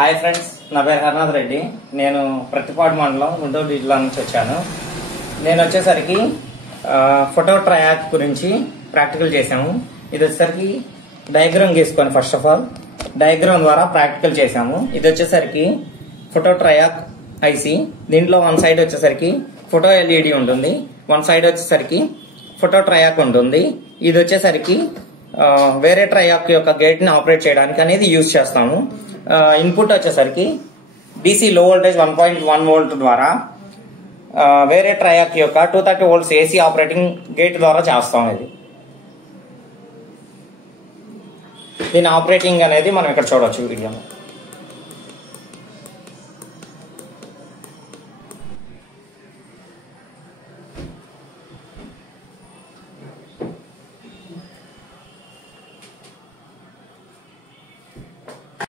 Hi friends, నా పేరు హర్నాథ్ రెడ్డి. నేను ప్రతిపాడు మండలం గుంటూరు జిల్లా నుంచి వచ్చాను. నేను వచ్చేసరికి ఫోటో ట్రయాక్ గురించి ప్రాక్టికల్ చేశాము. ఇది వచ్చేసరికి డయాగ్రామ్ గీసుకొని ఫస్ట్ ఆఫ్ ఆల్ డయాగ్రామ్ ద్వారా ప్రాక్టికల్ చేశాము. ఇది వచ్చేసరికి ఫోటో ట్రయాక్ ఐసి. దీంట్లో వన్ సైడ్ వచ్చేసరికి ఫోటో ఎల్ఈడి ఉంటుంది, వన్ సైడ్ వచ్చేసరికి ఫోటో ట్రయాక్ ఉంటుంది. ఇది వచ్చేసరికి వేరే ట్రయాక్ యొక్క గేట్ ని ఆపరేట్ చేయడానికి అనేది యూజ్ చేస్తాము. ఇన్పుట్ వచ్చేసరికి DC లో వోల్టేజ్ 1.1 వోల్ట్ ద్వారా వేరే ట్రయాక్ యొక్క 230 వోల్ట్స్ AC ఆపరేటింగ్ గేట్ ద్వారా చేస్తాం. ఇది దీని ఆపరేటింగ్ అనేది మనం ఇక్కడ చూడవచ్చు వీడియోలో.